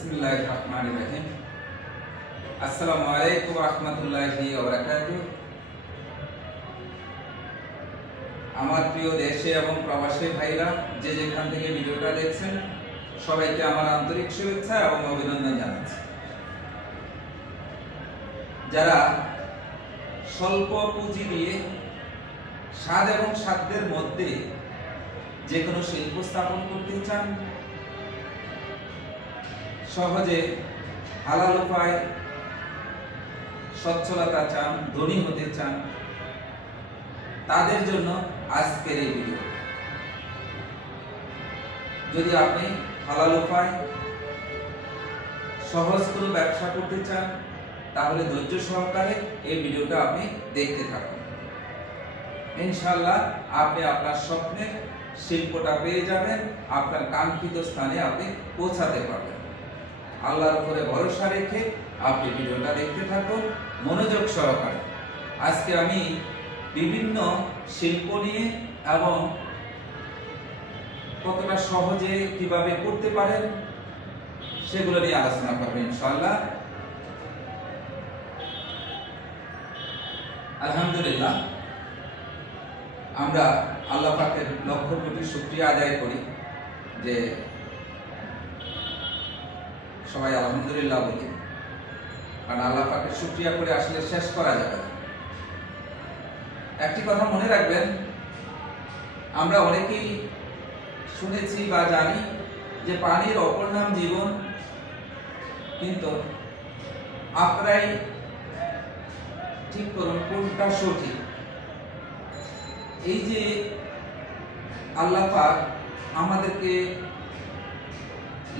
বিসমিল্লাহির রহমানির রহিম। আসসালামু আলাইকুম ওয়া রাহমাতুল্লাহি ওয়া বারাকাতুহু। আমার প্রিয় দেশে এবং প্রবাসী ভাইরা যে যেখান থেকে ভিডিওটা দেখছেন, সবাইকে আমার আন্তরিক শুভেচ্ছা এবং অভিনন্দন জানাচ্ছি। যারা স্বল্প পুঁজি দিয়ে স্বাদ এবং সাধ্যের মধ্যে যে কোনো শিল্প স্থাপন করতে চান, সহজে হালাল উপায় সচ্ছলতা চান, ধনী হতে চান, তাদের জন্য আজকের এই ভিডিও। যদি আপনি হালাল উপায় সহজ কোনো ব্যবসা করতে চান, তাহলে ধৈর্য সহকারে এই ভিডিওটা আপনি দেখতে থাকুন। ইনশাআল্লাহ আপনি আপনার স্বপ্নের শিল্পটা পেয়ে যাবেন, আপনার কাঙ্ক্ষিত স্থানে আপনি পৌঁছাতে পারবেন। আল্লাহর উপরে ভরসা রেখে আপনি ভিডিওটা দেখতে থাকুন মনোযোগ সহকারে। আজকে আমি বিভিন্ন শিল্প নিয়ে এবং কতটা সহজে কিভাবে করতে পারেন সেগুলো নিয়ে আলোচনা করব ইনশাআল্লাহ। আলহামদুলিল্লাহ, আমরা আল্লাহ পাকের লক্ষ কোটি শুকরিয়া আদায় করি যে সবাই আলহামদুলিল্লাহ বলি, কারণ আল্লাহ পাকের শুকরিয়া করে আসলে শেষ করা যাবে না। একটি কথা মনে রাখবেন, আমরা অনেকেই শুনেছি বা জানি যে পানির অপর নাম জীবন, কিন্তু আপনারাই ঠিক করুন কোনটা সঠিক। এই যে আল্লাহ পাক আমাদেরকে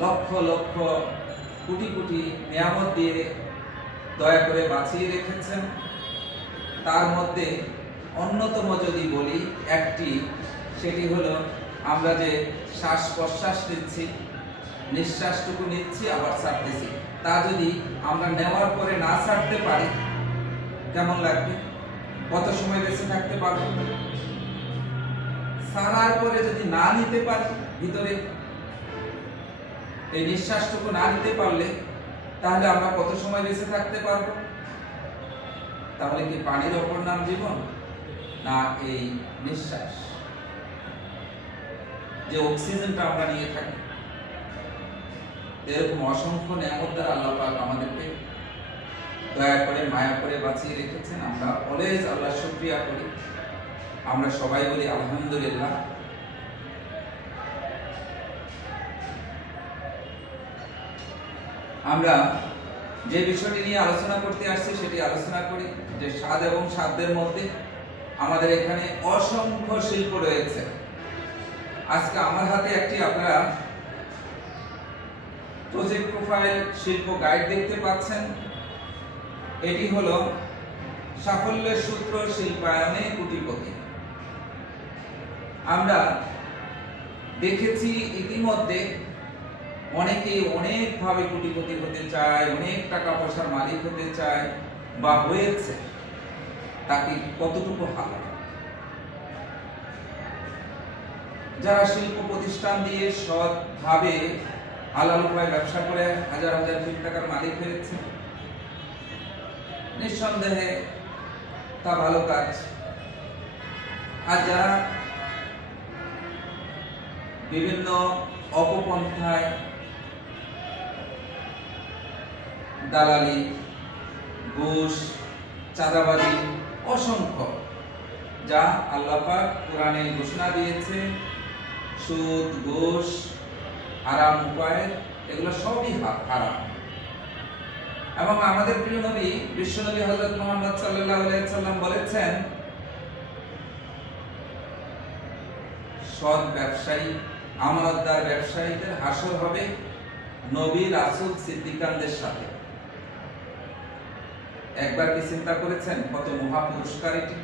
লক্ষ লক্ষ কোটি কোটি নিয়ামত দিয়ে দয়া করে বাঁচিয়ে রেখেছেন, তার মধ্যে অন্যতম যদি বলি একটি, সেটি হলো আমরা যে শ্বাস প্রশ্বাস নিচ্ছি, নিঃশ্বাসটুকু নিচ্ছি আবার ছাড়তেছি, তা যদি আমরা নেওয়ার পরে না ছাড়তে পারি কেমন লাগবে? কত সময় বেঁচে থাকতে পারবো? ছাড়ার পরে যদি না নিতে পারি, ভিতরে এই নিঃশ্বাসটুকু না নিতে পারলে, তাহলে আমরা কত সময় বেঁচে থাকতে পারবো? তাহলে কি পানির অপর নাম জীবন, না এই নিঃশ্বাস, যে অক্সিজেনটা আমরা নিয়ে থাকি? এরকম অসংখ্য নিয়ামত দ্বারা আল্লাহ পাক আমাদেরকে দয়া করে মায়া করে বাঁচিয়ে রেখেছেন। আমরা অলওয়েজ আল্লাহ শুকরিয়া করি, আমরা সবাই বলি আলহামদুলিল্লাহ। আমরা যে বিষয়টি নিয়ে আলোচনা করতে আসছি সেটি আলোচনা করি, যে স্বাদ এবং সাধ্যের মধ্যে আমাদের এখানে অসংখ্য শিল্প রয়েছে। আজকে আমার হাতে একটি আপনারা প্রজেক্ট প্রোফাইল শিল্প গাইড দেখতে পাচ্ছেন। এটি হলো সাফল্যের সূত্র শিল্পায়নে কোটিপতি। আমরা দেখেছি ইতিমধ্যে অনেকেই অনেকভাবে কোটিপতি হতে চায়, অনেক টাকা পয়সার মালিক হতে চায় বা হয়েছে, তাকে কতটুকু হালাল? যারা শিল্প প্রতিষ্ঠান দিয়ে সৎভাবে হালাল উপায়ে ব্যবসা করে হাজার হাজার কোটি টাকার মালিক হয়েছে, নিঃসন্দেহে তা ভালো কাজ। আর যারা বিভিন্ন অপপন্থায় দালালি, ঘুষ, চাঁদাবাজি, অসংখ্য, যা আল্লাহ পাক কোরআনে ঘোষণা দিয়েছে, সুদ, ঘুষ, হারাম উপায়, এগুলো সবই হারাম। এবং আমাদের প্রিয় নবী বিশ্বনবী হযরত মুহাম্মদ সাল্লাল্লাহু আলাইহি ওয়াসাল্লাম বলেছেন, সৎ ব্যবসায়ী, আমানতদার ব্যবসায়ীদের হাসর হবে নবী, রাসূল, সিদ্দিকানদের সাথে। একবার কি চিন্তা করেছেন কত মহা পুরস্কার এটি?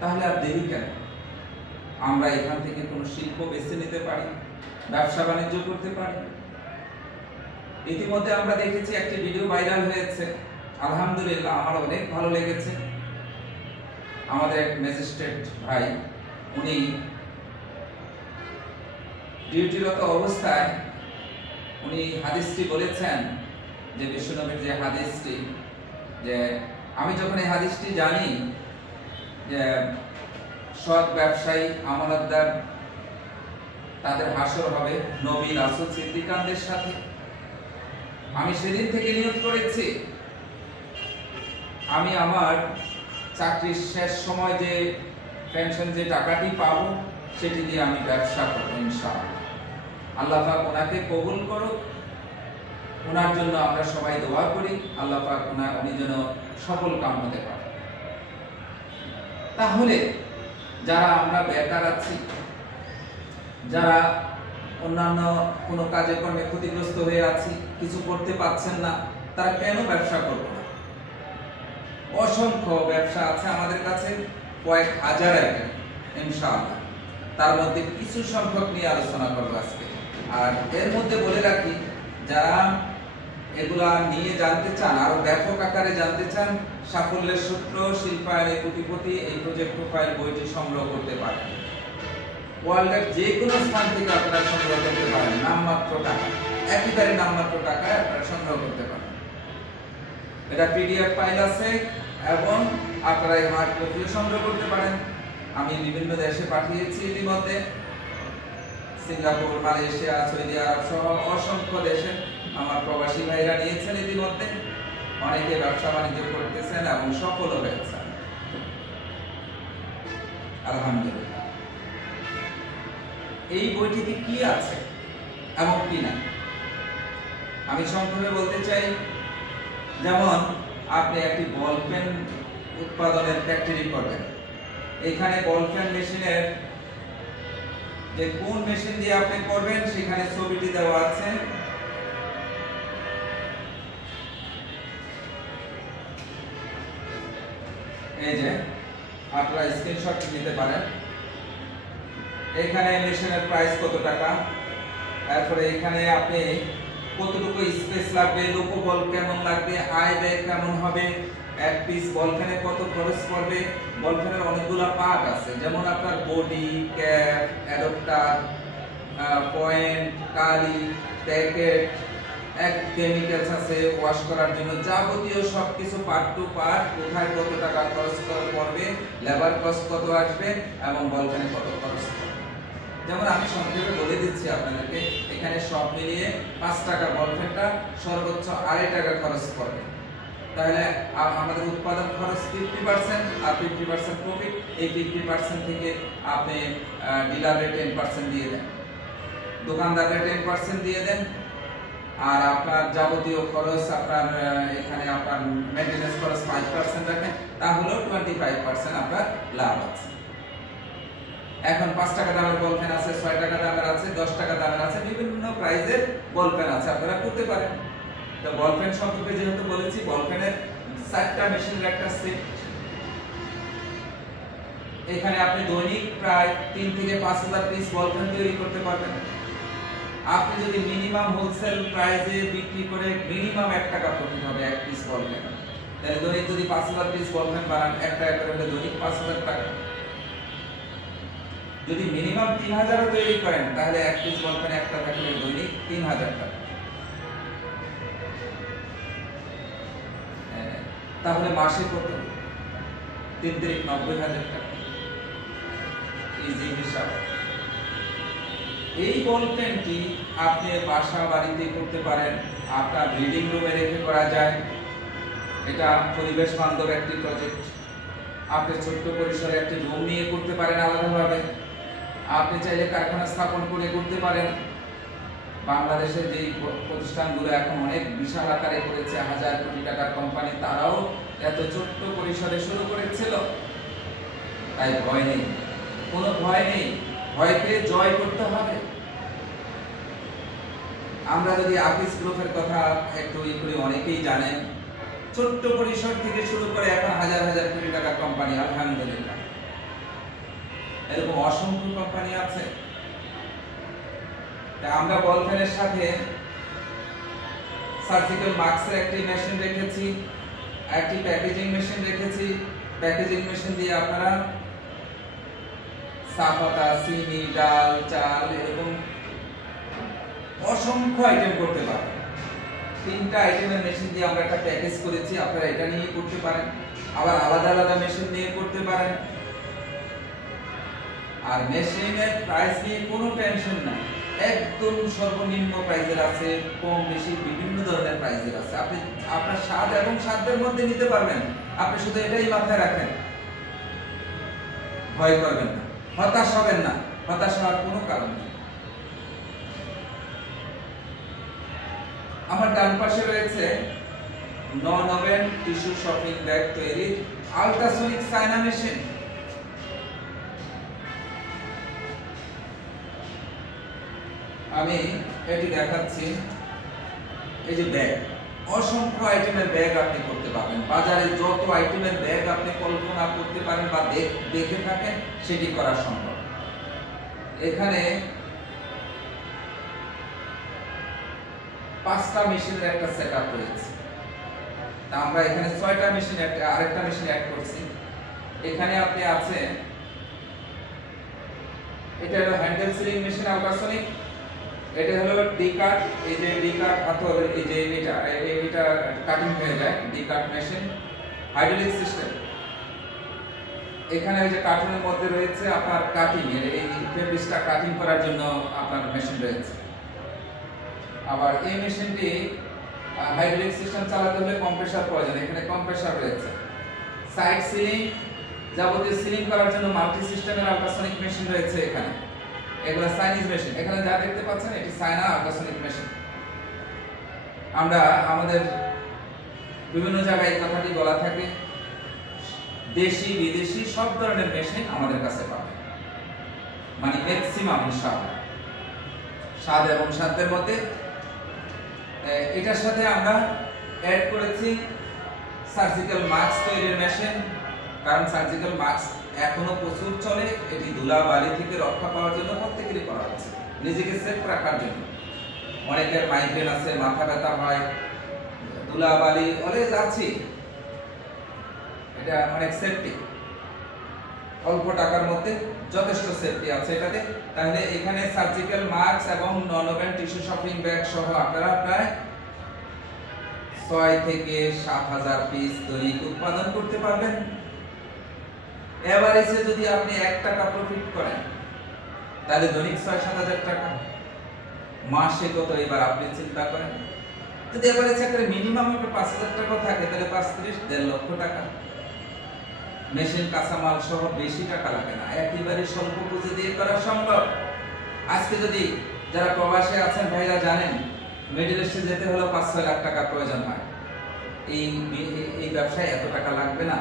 তাহলে আর দেরি কেন? আমরা এখান থেকে কোনো শিল্প বেছে নিতে পারি, ব্যবসা বাণিজ্য করতে পারি। ইতিমধ্যে আমরা দেখেছি একটি ভিডিও ভাইরাল হয়েছে, আলহামদুলিল্লাহ আমার অনেক ভালো লেগেছে। আমাদের এক ম্যাজিস্ট্রেট ভাই, উনি ডিউটিরত অবস্থায় উনি হাদিসটি বলেছেন, যে বিশ্বনবীর যে হাদিসটি, যে আমি যখন এই হাদিসটি জানি যে সৎ ব্যবসায়ী আমানতদার তাদের হাসর হবে নবী রাসূল সিদ্দিকানদের সাথে, আমি সেদিন থেকে নিয়ত করেছি আমি আমার চাকরির শেষ সময় যে পেনশন যে টাকাটি পাবো সেটি দিয়ে আমি ব্যবসা করবো ইনশাআল্লাহ। আল্লাহ পাক ওনাকে কবুল করুক, ওনার জন্য আমরা সবাই দোয়া করি, আল্লাহ পাক উনি যেন সফল কাম হতে পারে। তাহলে যারা আমরা বেকার আছি, যারা অন্যান্য কোনো কাজে কর্মে ক্ষতিগ্রস্ত হয়ে আছি, কিছু করতে পারছেন না, তারা কেন ব্যবসা করব না? অসংখ্য ব্যবসা আছে আমাদের কাছে, কয়েক হাজার আইটেম ইনশাআল্লাহ। তার মধ্যে কিছু সংখ্যক নিয়ে আলোচনা করব আজকে। আর এর মধ্যে বলে রাখি, যারা এগুলা নিয়ে জানতে চান, আরো ব্যাপক আকারে জানতে চান, সাফল্যের সূত্র, শিল্পায়নে কোটিপতি এই প্রজেক্ট প্রোফাইল বইটি সংগ্রহ করতে পারেন। ওয়ার্ল্ডের যে কোনো স্থান থেকে আপনারা সংগ্রহ করতে পারেন, নামমাত্র টাকা, একেবারে নামমাত্র টাকায় আপনারা সংগ্রহ করতে পারেন। এটা পিডিএফ ফাইল আছে এবং আপনারা এই হার্ড কপিও সংগ্রহ করতে পারেন। আমি বিভিন্ন দেশে পাঠিয়েছি ইতিমধ্যে, সিঙ্গাপুর, মালয়েশিয়া, সৌদি আরব সহ অসংখ্য দেশে আমার প্রবাসী ভাইরা নিয়েছেন ইতিমধ্যে। অনেকে ব্যবসা বাণিজ্য করতেছেন এবং সফল হয়েছেন আলহামদুলিল্লাহ। এই বইটিতে কি আছে এবং কি না আমি সংক্ষেপে বলতে চাই। যেমন আপনি একটি বল পেন উৎপাদনের ফ্যাক্টরি করবেন, এখানে বল পেন মেশিনের যে কোন মেশিন দিয়ে আপনি করবেন সেখানে ছবিটি দেওয়া আছে। এই যে আপনারা স্ক্রিনশট নিতে পারেন। এখানে মেশিনের প্রাইস কত টাকা, তারপরে এখানে আপনি কতটুকু স্পেস লাগবে, লোকো বল কেমন লাগবে, আয় ব্যয় কেমন হবে, এক পিস বল পেনে কত খরচ পড়বে। বল পেনের অনেকগুলো পার্ট আছে, যেমন আপনার বডি, ক্যাপ, অ্যাডাপ্টার, পয়েন্ট, কালি, প্যাকেট, এক কেমিক্যালস আছে ওয়াশ করার জন্য, যাবতীয় সবকিছু পার্ট টু পার্ট, কোথায় কত টাকা খরচ পড়বে, লেবার কস্ট কত আসবে এবং বল পেনে কত খরচ পড়বে। যেমন আমি সংক্ষেপে বলে দিচ্ছি আপনাদেরকে, এখানে সব মিলিয়ে 5 টাকা বল পেনটা সর্বোচ্চ 2.5 টাকা খরচ পড়বে। তাহলে আমাদের উৎপাদন খরচ 50% আর 50% প্রফিট। এই 50% থেকে আপনি ডিলারে 10% দিয়ে দেন, দোকানদারে 10% দিয়ে দেন, আর আপনার যাবতীয় খরচ, আপনার এখানে আপনার মেইনটেনেন্স খরচ 5% রাখেন, তাহলে 25% আপনার লাভ আছে। এখন 5 টাকা দামের বল পেন আছে, 6 টাকা দামের আছে, 10 টাকা দামের আছে, বিভিন্ন প্রাইজের বল পেন আছে, আপনারা করতে পারেন। তো বল পেন সম্পর্কে যেহেতু বলেছি, বল পেনের 4টা মেশিনের একটা সেট। এখানে আপনি দৈনিক প্রায় 3 থেকে 5,000 পিস বল পেন তৈরি করতে পারবেন। আপনি যদি মিনিমাম হোলসেল প্রাইসে বিক্রি করে মিনিমাম 1 টাকা প্রফিট হবে এক পিস বল পেন, তাহলে দৈনিক যদি 5,000 পিস বল পেন বানান, 1 টাকা করে হলে দৈনিক 5,000 টাকা। যদি মিনিমাম 3,000 তৈরি করেন, তাহলে এক পিস বল পেন 1 টাকা করে দৈনিক 3,000 টাকা। তাহলে মাসে কত? 3,90,000 টাকা। ইজি হিসাব। এই বল পেনটি আপনি বাসা বাড়িতে করতে পারেন, আপনার রিডিং রুমে রেখে করা যায়। এটা পরিবেশ বান্ধব একটি প্রজেক্ট। আপনি ছোট্ট পরিসরে একটি রুম নিয়ে করতে পারেন আলাদাভাবে। আপনি চাইলে কারখানা স্থাপন করে করতে পারেন। বাংলাদেশের যে প্রতিষ্ঠানগুলো এখন অনেক বিশাল আকারে করেছে, 1000 কোটি টাকার কোম্পানি, তারাও এত ছোট্ট পরিসরে শুরু করেছিল। তাই ভয় নেই, কোনো ভয় নেই, ভয়কে জয় করতে হবে। আমরা যদি আপিস গ্রুপের কথা একটু করি, অনেকেই জানেন, ছোট্ট পরিসর থেকে শুরু করে এখন 1000 কোটি টাকার কোম্পানি আলহামদুলিল্লাহ। এরকম অসংখ্য কোম্পানি আছে। আমরা বল পেনের সাথে সার্জিক্যাল মাস্কের একটি মেশিন রেখেছি, একটি প্যাকেজিং মেশিন রেখেছি। প্যাকেজিং মেশিন দিয়ে আপনারা চা পাতা, চিনি, ডাল, চাল এরকম অসংখ্য আইটেম করতে পারবেন। 3টা আইটেমের মেশিন দিয়ে আমরা একটা প্যাকেজ করেছি, আপনারা এটা নিয়ে করতে পারেন, আবার আলাদা আলাদা মেশিন নিয়ে করতে পারেন। আর মেশিনের প্রাইস নিয়ে কোনো টেনশন নাই, একদম সর্বনিম্ন প্রাইসের আছে, কম বেশি বিভিন্ন ধরনের প্রাইসের আছে। আপনি আপনার স্বাদ এবং সাধ্যের মধ্যে নিতে পারবেন। আপনি শুধু এটাই মাথায় রাখেন, ভয় করবেন না, হতাশ হবেন না, হতাশ হওয়ার কোনো কারণ নেই। আমার ডান পাশে রয়েছে non woven tissue shopping bag তৈরির আল্ট্রাসোনিক চায়না মেশিন। আমি এটি দেখাচ্ছি। এই যে ব্যাগ, অসংখ্য আইটেমের ব্যাগ আপনি করতে পারবেন। বাজারে যত আইটেমের ব্যাগ আপনি কল্পনা করতে পারেন বা দেখে থাকেন, সেটি করা সম্ভব। এখানে 5টা মেশিনের একটা সেটআপ রয়েছে। আমরা এখানে 6টা মেশিন আরেকটা মেশিন অ্যাড করছি। এখানে আপনি আছে, এটা হলো হ্যান্ডেল সিলিং মেশিন আল্ট্রাসোনিক, এটা হলো ডি কাট। এই যে ডি কাট হাতল, এই যে এটা কাটিং হয়ে যায়, ডি কাট মেশিন হাইড্রোলিক সিস্টেম। এখানে ওই যে কার্টুনের মধ্যে রয়েছে আপনার কাটিং এর, এই ফেব্রিকটা কাটিং করার জন্য আপনার মেশিন রয়েছে। আবার এই মেশিনটি হাইড্রোলিক সিস্টেম চালাতে হলে কম্প্রেসার প্রয়োজন, এখানে কম্প্রেসার রয়েছে। সাইড সিলিং, যাবতীয় সিলিং করার জন্য মাল্টি সিস্টেমের আল্ট্রাসোনিক মেশিন রয়েছে এখানে। এগুলো চাইনিজ মেশিন, এখানে যা দেখতে পাচ্ছেন এটি চায়না আল্ট্রাসোনিক মেশিন। আমরা আমাদের বিভিন্ন জায়গায় কথাটি বলা থাকে, দেশি বিদেশি সব ধরনের মেশিন আমাদের কাছে পাবেন, মানে ম্যাক্সিমাম ইনশাআল্লাহ স্বাদ এবং সাধ্যের মধ্যে। এটার সাথে আমরা অ্যাড করেছি সার্জিক্যাল মাস্ক তৈরির মেশিন, কারণ সার্জিক্যাল মাস্ক এখনো প্রচুর চলে। এটি ধুলাবালি থেকে রক্ষা পাওয়ার জন্য প্রত্যেকেরই করা হচ্ছে, নিজেকে সেফ রাখার জন্য। অনেকের মাইগ্রেন আছে, মাথা ব্যথা হয়, ধুলাবালি অলওয়েজ আছে, এটা অনেক সেফটি, অল্প টাকার মধ্যে যথেষ্ট সেফটি আছে এটাতে। তাহলে এখানে সার্জিক্যাল মাস্ক এবং non woven tissue shopping bag সহ আপনারা প্রায় 6 থেকে 7,000 পিস দৈনিক উৎপাদন করতে পারবেন। এভারেজে যদি আপনি 1 টাকা প্রফিট করেন, তাহলে দৈনিক 6-7,000 টাকা, মাসে কত এবার আপনি চিন্তা করেন। যদি এভারেজ একটা মিনিমাম একটা 5,000 টাকা থাকে, তাহলে 5-30 লক্ষ টাকা। মেশিন কাঁচামাল সহ বেশি টাকা লাগে না, একেবারে স্বল্প পুঁজি দিয়ে করা সম্ভব। আজকে যদি যারা প্রবাসে আছেন ভাইরা জানেন, মিডল ইস্টে যেতে হলে 5-6 লাখ টাকা প্রয়োজন হয়। এই ব্যবসায় এত টাকা লাগবে না।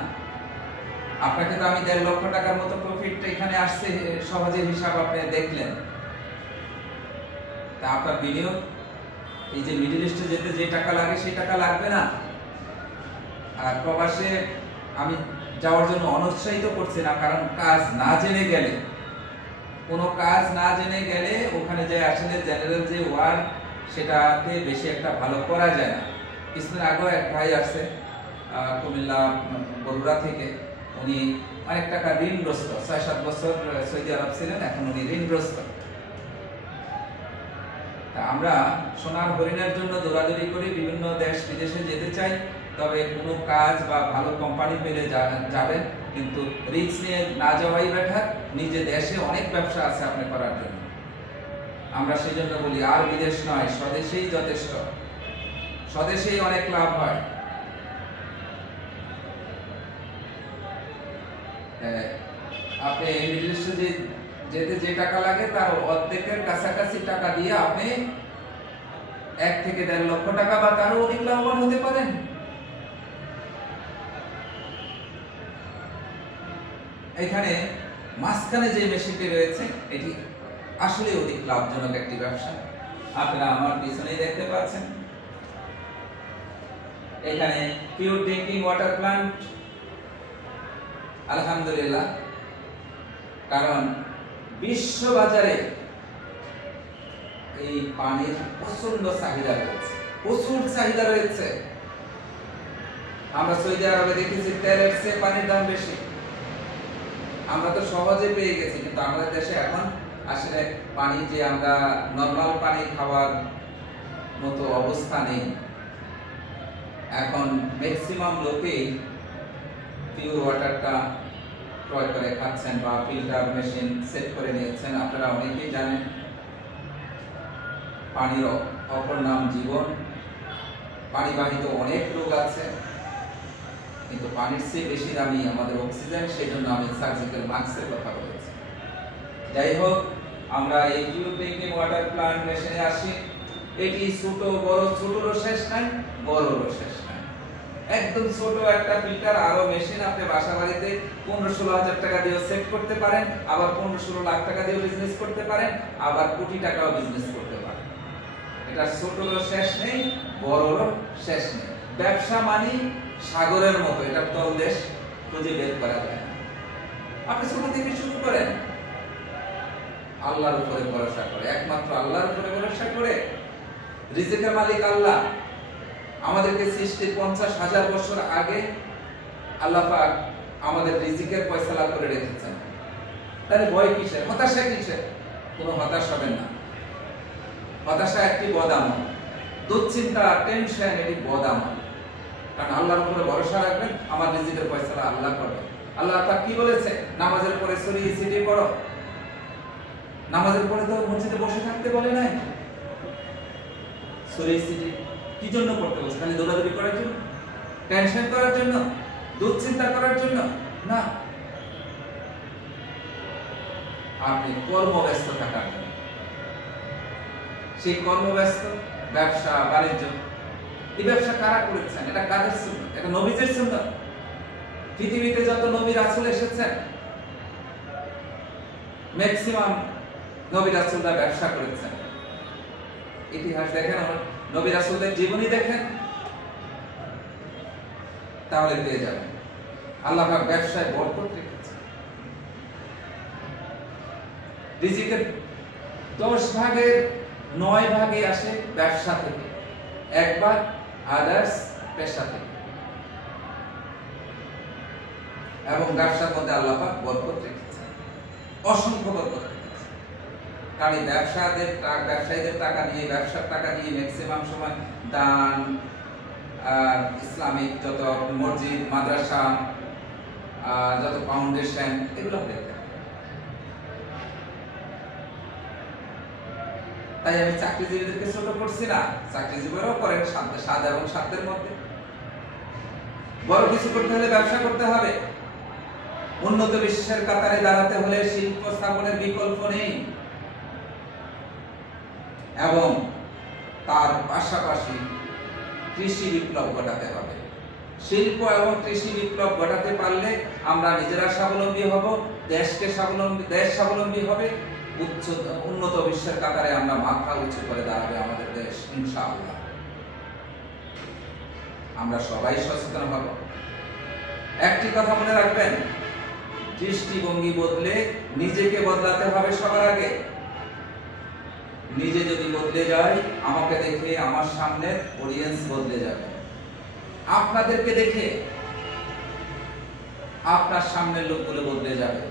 আপনাকে তো আমি 1.5 লক্ষ টাকার মতো প্রফিট এখানে আসছে, সহজে হিসাব আপনি দেখলেন। তা আপনার বিনিয়োগ, এই যে মিডল ইস্টে যেতে যে টাকা লাগে সেই টাকা লাগবে না। আর প্রবাসে আমি যাওয়ার জন্য অনুৎসাহিত করছি না, কারণ কাজ না জেনে গেলে, কোনো কাজ না জেনে গেলে ওখানে যে আসলে জেনারেল যে ওয়ার্ক, সেটাতে বেশি একটা ভালো করা যায় না। কিছুদিন আগেও এক ভাই আসছে কুমিল্লা বরুড়া থেকে, উনি অনেক টাকা ঋণগ্রস্ত, 6-7 বছর সৌদি আরব ছিলেন, এখন উনি ঋণগ্রস্ত। আমরা সোনার হরিণের জন্য দৌড়াদৌড়ি করি, বিভিন্ন দেশ বিদেশে যেতে চাই, তবে কোনো কাজ বা ভালো কোম্পানি পেলে যাবেন, কিন্তু রিস্ক নিয়ে না যাওয়াই বেটার। নিজে দেশে অনেক ব্যবসা আছে আপনি করার জন্য। আমরা সেই জন্য বলি, আর বিদেশ নয়, স্বদেশেই যথেষ্ট, স্বদেশেই অনেক লাভ হয়। আপনি মিডল ইস্টে যেতে যে টাকা লাগে তার অর্ধেকের কাছাকাছি টাকা দিয়ে আপনি 1 থেকে 1.5 লক্ষ টাকা বা তারও অধিক লাভবান হতে পারেন। এখানে মাঝখানে যে মেশিনটি রয়েছে, এটি আসলে অধিক লাভজনক একটি ব্যবসা। আপনারা আমার পিছনেই দেখতে পাচ্ছেন, এখানে পিওর ড্রিঙ্কিং ওয়াটার প্ল্যান্ট। আলহামদুলিল্লাহ, কারণ বিশ্ব বাজারে এই পানির প্রচন্ড চাহিদা রয়েছে, প্রচুর চাহিদা রয়েছে। আমরা সৌদি আরবে দেখেছি তেলের চেয়ে পানির দাম বেশি। আমরা তো সহজে পেয়ে গেছি, কিন্তু আমাদের দেশে এখন আসলে পানি যে আমরা নরমাল পানি খাওয়ার মতো অবস্থা নেই। এখন ম্যাক্সিমাম লোকেই পিওর ওয়াটারটা ক্রয় করে খাচ্ছেন বা ফিল্টার মেশিন সেট করে নিয়েছেন। আপনারা অনেকেই জানেন পানির অপর নাম জীবন। পানিবাহিত অনেক রোগ আছে, কিন্তু পানির চেয়ে বেশি দামি আমাদের অক্সিজেন। সেই জন্য আমি সার্জিক্যাল মাস্কের কথা বলেছি। যাই হোক, আমরা এই পিওর ড্রিঙ্কিং ওয়াটার প্ল্যান্ট মেশিনে আসি। এটি ছোট বড়, ছোটরও শেষ নাই, বড়রও শেষ নাই। একদম ছোট একটা ফিল্টার আরো মেশিন আপনি বাসা বাড়িতে 15-16 হাজার টাকা দিয়ে সেট করতে পারেন, আবার 15-16 লাখ টাকা দিয়ে বিজনেস করতে পারেন, আবার কোটি টাকাও বিজনেস করতে পারেন। এটা ছোটরও শেষ নেই, বড়রও শেষ নেই। ব্যবসা মানে সাগরের মতো, এটা তলদেশ খুঁজে বের করা যায় না। আপনি ছোট থেকে শুরু করেন, আল্লাহর উপরে ভরসা করে, একমাত্র আল্লাহর উপরে ভরসা করে। রিজিকের মালিক আল্লাহ। আমাদেরকে সৃষ্টির 50,000 বছর আগে আল্লাহ পাক আমাদের রিজিকের ফয়সালা করে রেখেছেন। তাহলে ভয় কিসের, হতাশা কিসের? কোনো হতাশ হবেন না। হতাশা একটি বদামল, দুশ্চিন্তা, টেনশন এটি বদামল। কারণ আল্লাহর উপরে ভরসা রাখবেন, আমার রিজিকের ফয়সালা আল্লাহ করবে। আল্লাহ পাক কি বলেছে? নামাজের পরে সূরা ইয়াসিন পড়ো। নামাজের পরে তো মসজিদে বসে থাকতে বলে নাই। সূরা ইয়াসিন কি জন্য পড়তে বলছে? খালি দৌড়াদৌড়ি করার জন্য, টেনশন করার জন্য, দুশ্চিন্তা করার জন্য না। আপনি কর্মব্যস্ত থাকার জন্য। সেই কর্মব্যস্ত ব্যবসা বাণিজ্য, এই ব্যবসা কারা করেছেন? এটা কাদের সুন্নাত? এটা নবীদের সুন্নাত। পৃথিবীতে যত নবী রাসূল এসেছেন, ম্যাক্সিমাম নবী রাসূলরা ব্যবসা করেছেন। ইতিহাস দেখেন, নবী রাসূলদের জীবনী দেখেন, তাহলে পেয়ে যাবেন আল্লাহ পাক ব্যবসায় বরকত রেখেছেন। রিজিকের 10 ভাগের 9 ভাগে আসে ব্যবসা থেকে, 1 ভাগ আদার্স পেশা থেকে। এবং ব্যবসার মধ্যে আল্লাহ পাক বরকত রেখেছেন, অসংখ্য বরকত রেখেছেন। কারণ এই ব্যবসায়ীদের টাকা দিয়ে, ব্যবসার টাকা দিয়ে ম্যাক্সিমাম সময় দান, ইসলামিক যত মসজিদ, মাদ্রাসা, যত ফাউন্ডেশন, এগুলো হয়ে থাকে। তাই আমি চাকরিজীবীদেরকে ছোট করছি না, চাকরিজীবীরাও করেন স্বাদ এবং সাধ্যের মধ্যে। বড় কিছু করতে হলে ব্যবসা করতে হবে। উন্নত বিশ্বের কাতারে দাঁড়াতে হলে শিল্প স্থাপনের বিকল্প নেই। এবং তার পাশাপাশি কৃষি বিপ্লব ঘটাতে হবে। শিল্প এবং কৃষি বিপ্লব ঘটাতে পারলে আমরা নিজেরা স্বাবলম্বী হব, দেশ স্বাবলম্বী হবে, উন্নত বিশ্বের কাতারে আমরা মাথা উঁচু করে দাঁড়াবে আমাদের দেশ, ইনশাআল্লাহ। আমরা সবাই সচেতন হব। একটি কথা মনে রাখবেন, দৃষ্টিভঙ্গি বদলে নিজেকে বদলাতে হবে সবার আগে। নিজে যদি বদলে যায়, আমাকে দেখে আমার সামনের অডিয়েন্স বদলে যাবে। আপনাদেরকে দেখে আপনার সামনের লোকগুলো বদলে যাবে।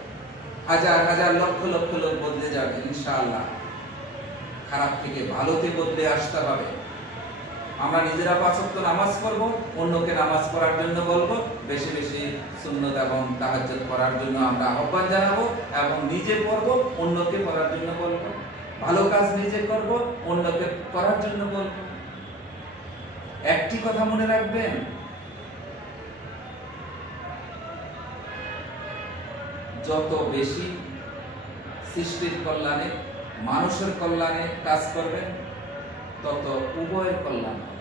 হাজার হাজার লক্ষ লক্ষ লোক বদলে যাবে ইনশাআল্লাহ। খারাপ থেকে ভালোতে বদলে আসতে হবে। আমরা নিজেরা 5 ওয়াক্ত নামাজ পড়ব, অন্যকে নামাজ পড়ার জন্য বলবো, বেশি বেশি সুন্নত এবং তাহাজ্জুদ পড়ার জন্য আমরা আহ্বান জানাবো, এবং নিজে পড়ব, অন্যকে পড়ার জন্য বলবো। ভালো কাজ নিজে করব, অন্যকে করার জন্য বলবো। একটি কথা মনে রাখবেন, যত বেশি সৃষ্টির কল্যাণে, মানুষের কল্যাণে কাজ করবেন, তত উভয়ের কল্যাণ হবে।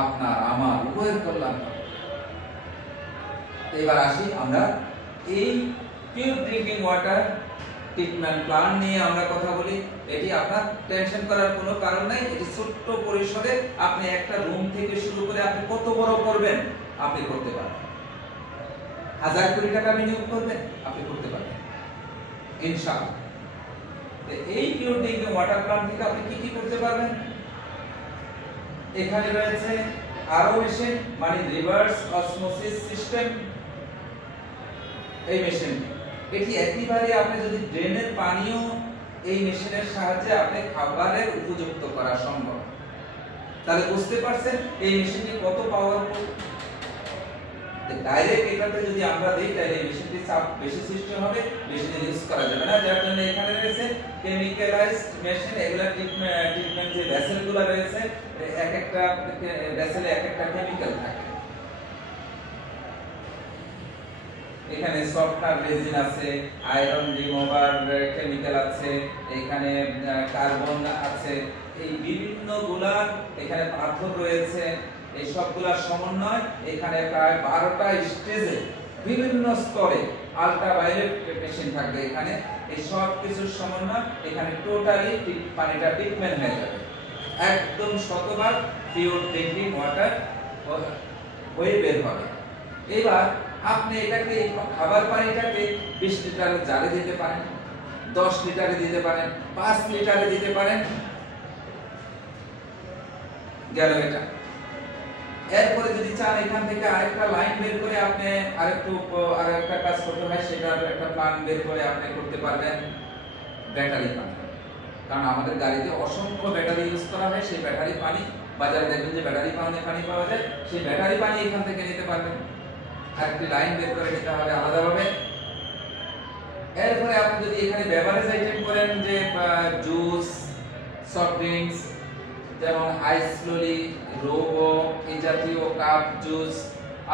আপনার আমার উভয়ের কল্যাণ হবে। এবার আসি আমরা এই pure drinking water treatment plan নিয়ে আমরা কথা বলি। এটি আপনার টেনশন করার কোনো কারণ নাই। এটি ছোট্ট পরিসরে আপনি একটা রুম থেকে শুরু করে আপনি কত বড় করবেন আপনি করতে পারবেন। 1000 কোটি টাকা বিনিয়োগ করবেন, আপনি করতে পারবেন ইনশাআল্লাহ। এই পিওর ড্রিঙ্কিং ওয়াটার প্ল্যান্ট থেকে আপনি কি কি করতে পারবেন? এখানে রয়েছে আরও মেশিন, মানে রিভার্স অসমোসিস সিস্টেম। এই মেশিন এটি একেবারে আপনি যদি ড্রেনের পানিও এই মেশিনের সাহায্যে আপনি খাবারের উপযুক্ত করা সম্ভব। তাহলে বুঝতে পারছেন এই মেশিনটি কত পাওয়ারফুল। ডাইরেক্ট এটাতে যদি আমরা দেই তাহলে এই মেশিনটি চাপ বেশি সৃষ্টি হবে, বেশি দিন ইউজ করা যাবে না। যার জন্য এখানে রয়েছে কেমিক্যালাইজড মেশিন। এগুলা ট্রিটমেন্ট যে ভেসেলগুলো রয়েছে, এক একটা ভেসেলে এক একটা কেমিক্যাল থাকে। এখানে সফটওয়্যার রেজিন আছে, আয়রন রিমুভার কেমিক্যাল আছে, এখানে কার্বন আছে, এই বিভিন্ন গুলার এখানে পাথর রয়েছে, এই সবগুলার সমন্বয় এখানে প্রায় 12টা স্টেজে বিভিন্ন স্তরে আল্ট্রাভায়োলেট মেশিন থাকবে। এখানে এই সব কিছুর সমন্বয় এখানে টোটালি পানিটা ট্রিটমেন্ট হয়ে যাবে, একদম শতভাগ পিওর ড্রিঙ্কিং ওয়াটার হয়ে বের হবে। এবার আপনি এটাকে খাবার পানিটাকে 20 লিটারের জারে দিতে পারেন, 10 লিটারে দিতে পারেন, 5 লিটারে দিতে পারেন, গেল এটা। এরপরে যদি চান এখান থেকে আরেকটা লাইন বের করে আপনি আরেকটা কাজ করতে হয়, সেটার একটা প্ল্যান বের করে আপনি করতে পারবেন ব্যাটারি পানি। কারণ আমাদের গাড়িতে অসংখ্য ব্যাটারি ইউজ করা হয়, সেই ব্যাটারি পানি বাজারে দেখবেন যে ব্যাটারি পানি পাওয়া যায়, সেই ব্যাটারি পানি এখান থেকে নিতে পারবেন। আরেকটি লাইন বের করে নিতে হবে আলাদাভাবে। এরপরে আপনি যদি এখানে বেভারেজ আইটেম করেন, যে জুস, সফট ড্রিঙ্কস, যেমন আইস ললি, রোবো, এই জাতীয় কাপ জুস,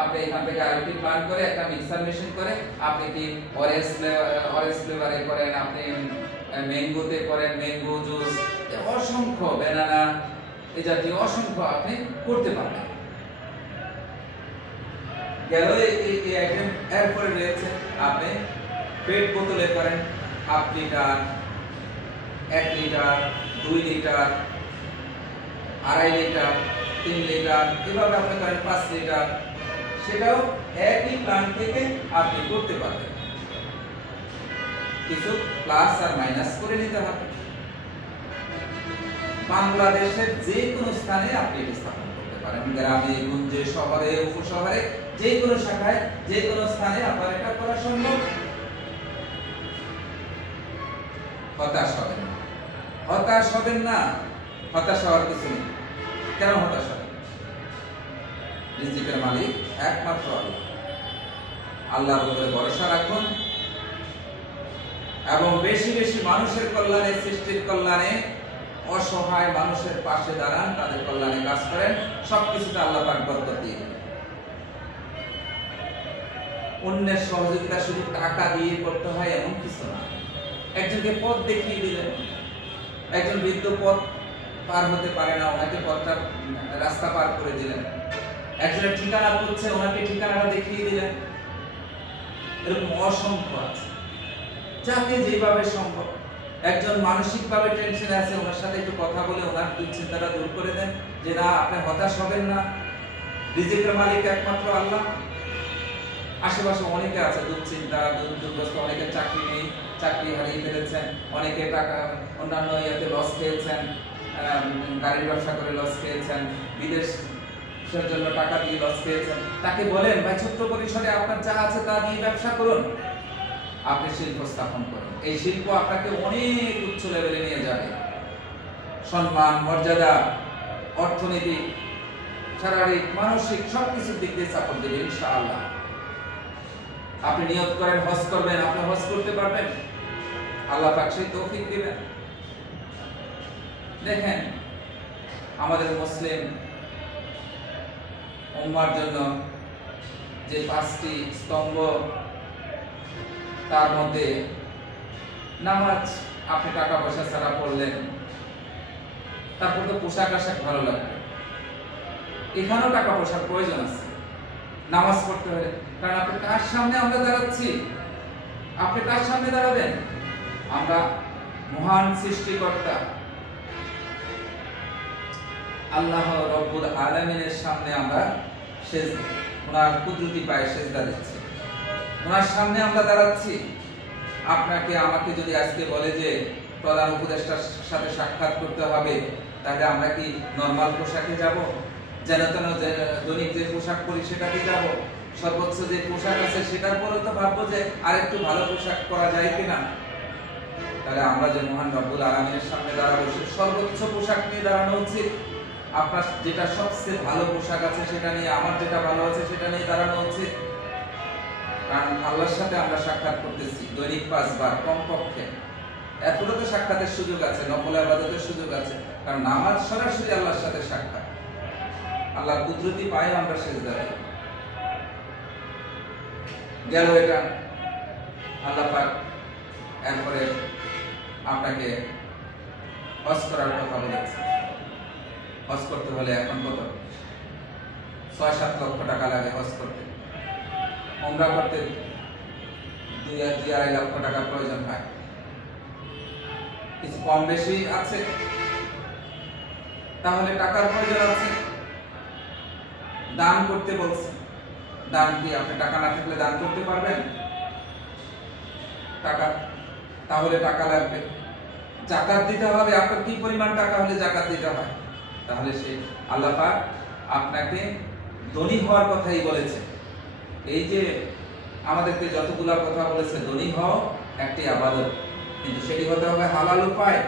আপনি এখান থেকে আরেকটি প্ল্যান করে একটা মিক্সার মেশিন করে আপনি কি অরেঞ্জ ফ্লেভারে করেন, আপনি ম্যাঙ্গোতে করেন ম্যাঙ্গো জুস, অসংখ্য ব্যানানা, এই জাতীয় অসংখ্য আপনি করতে পারবেন। গেল এই আইটেম। এরপরে রয়েছে আপনি পেট বোতলে করেন 1/2 litre, 1 litre, 2 litre, 2.5 litre, 3 litre, এভাবে আপনি করেন 5 লিটার, সেটাও একই প্ল্যান্ট থেকে আপনি করতে পারবেন। কিছু প্লাস আর মাইনাস করে নিতে হবে। বাংলাদেশের যে কোনো স্থানে আপনি স্থাপন করতে পারেন, গ্রামে, গঞ্জে, শহরে, উপশহরে, যে কোনো শাখায়, যে কোনো স্থানে আপনার এটা করা সম্ভব। হতাশ হবেন না, হতাশ হবেন না, হতাশ হওয়ার কিছু নেই। কেন হতাশ হবেন? রিজিকের মালিক একমাত্র আল্লাহ। আল্লাহর উপরে ভরসা রাখুন এবং বেশি বেশি মানুষের কল্যাণে, সৃষ্টির কল্যাণে, অসহায় মানুষের পাশে দাঁড়ান, তাদের কল্যাণে কাজ করেন, সবকিছুতে আল্লাহ পাক বরকত দিয়ে দেবেন। অন্যের সহযোগিতা শুধু টাকা দিয়ে করতে হয় এমন কিছু না। একজনকে পথ দেখিয়ে দিলেন, একজন বৃদ্ধ পথ পার হতে পারে না, ওনাকে রাস্তা পার করে দিলেন। একজনের ঠিকানা খুঁজছে, ওনাকে ঠিকানাটা দেখিয়ে দিলেন। এরকম অসংখ্য আছে, যাকে যেভাবে সম্ভব। একজন মানসিকভাবে টেনশনে আছে, ওনার সাথে একটু কথা বলে ওনার দুশ্চিন্তাটা দূর করে দেন, যে না আপনি হতাশ হবেন না, রিজিকের মালিক একমাত্র আল্লাহ। আশেপাশে অনেকে আছে দুশ্চিন্তা, দুর্গ্রস্ত, অনেকে চাকরি নেই, চাকরি হারিয়ে ফেলেছেন, অনেকে টাকা অন্যান্য ইয়াতে লস খেয়েছেন, গাড়ির ব্যবসা করে লস খেয়েছেন, বিদেশের জন্য টাকা দিয়ে লস খেয়েছেন। তাকে বলেন ভাই ছোট্ট পরিসরে আপনার যা আছে তা দিয়ে ব্যবসা করুন, আপনি শিল্প স্থাপন করুন। এই শিল্প আপনাকে অনেক উচ্চ লেভেলে নিয়ে যাবে। সম্মান, মর্যাদা, অর্থনৈতিক, শারীরিক, মানসিক সবকিছুর দিক দিয়ে সাপোর্ট দেবে ইনশাআল্লাহ। আপনি নিয়ত করেন হজ করবেন, আপনি হজ করতে পারবেন, আল্লাহ পাক সেই তৌফিক দিবেন। দেখেন আমাদের মুসলিম উম্মার জন্য যে 5টি স্তম্ভ, তার মধ্যে নামাজ আপনি টাকা পয়সা ছাড়া পড়লেন, তারপর তো পোশাক আশাক ভালো লাগবে, এখানেও টাকা পয়সার প্রয়োজন আছে নামাজ পড়তে হলে। কারণ আপনি কার সামনে আমরা দাঁড়াচ্ছি? আপনি কার সামনে দাঁড়াবেন? আমরা মহান সৃষ্টিকর্তা আল্লাহ রব্বুল আলামিনের সামনে আমরা ওনার কুদরতি পায়ে সেজদা দিচ্ছি, ওনার সামনে আমরা দাঁড়াচ্ছি। আপনাকে আমাকে যদি আজকে বলে যে প্রধান উপদেষ্টার সাথে সাক্ষাৎ করতে হবে, তাহলে আমরা কি নরমাল পোশাকে যাব? যেন তেন দৈনিক যে পোশাক পরি সেটাতে যাব? সর্বোচ্চ যে পোশাক আছে সেটার পরে তো ভাববো যে আরেকটু ভালো পোশাক পরা যায় কিনা। তাহলে আমরা যে মহান রব্বুল আলামিনের সামনে দাঁড়াবো, সর্বোচ্চ পোশাক নিয়ে দাঁড়ানো উচিত। আপনার যেটা সবচেয়ে ভালো পোশাক আছে সেটা নিয়ে, আমার যেটা ভালো আছে সেটা নিয়ে দাঁড়ানো উচিত। কারণ আল্লাহর সাথে আমরা সাক্ষাৎ করতেছি দৈনিক 5 বার কমপক্ষে। এরপরে তো সাক্ষাতের সুযোগ আছে, নফল ইবাদতের সুযোগ আছে, কারণ নামাজ সরাসরি আল্লাহর সাথে সাক্ষাৎ। আল্লাহর কুদরতি পায়ে আমরা সিজদায় গেল এটা। আল্লাহ পাক এরপরে আপনাকে হজ করার কথা বলেছে। হজ করতে হলে এখন কত 6-7 লক্ষ টাকা লাগে হজ করতে। উমরা করতে 2-2.5 লক্ষ টাকার প্রয়োজন হয়। কিছু কম বেশি আছে, তাহলে টাকার প্রয়োজন আছে। দান করতে বলছে, দান কি আপনি টাকা না থাকলে দান করতে পারবেন? টাকা, তাহলে টাকা লাগবে। যাকাত দিতে হবে, আপনার কি পরিমাণ টাকা হলে যাকাত দিতে হয়? তাহলে সেই আল্লাহ পাক আপনাকে ধনী হওয়ার কথাই বলেছে। এই যে আমাদেরকে যতগুলা কথা বলেছে, ধনী হও একটি ইবাদত, কিন্তু সেটি হতে হবে হালাল উপায়।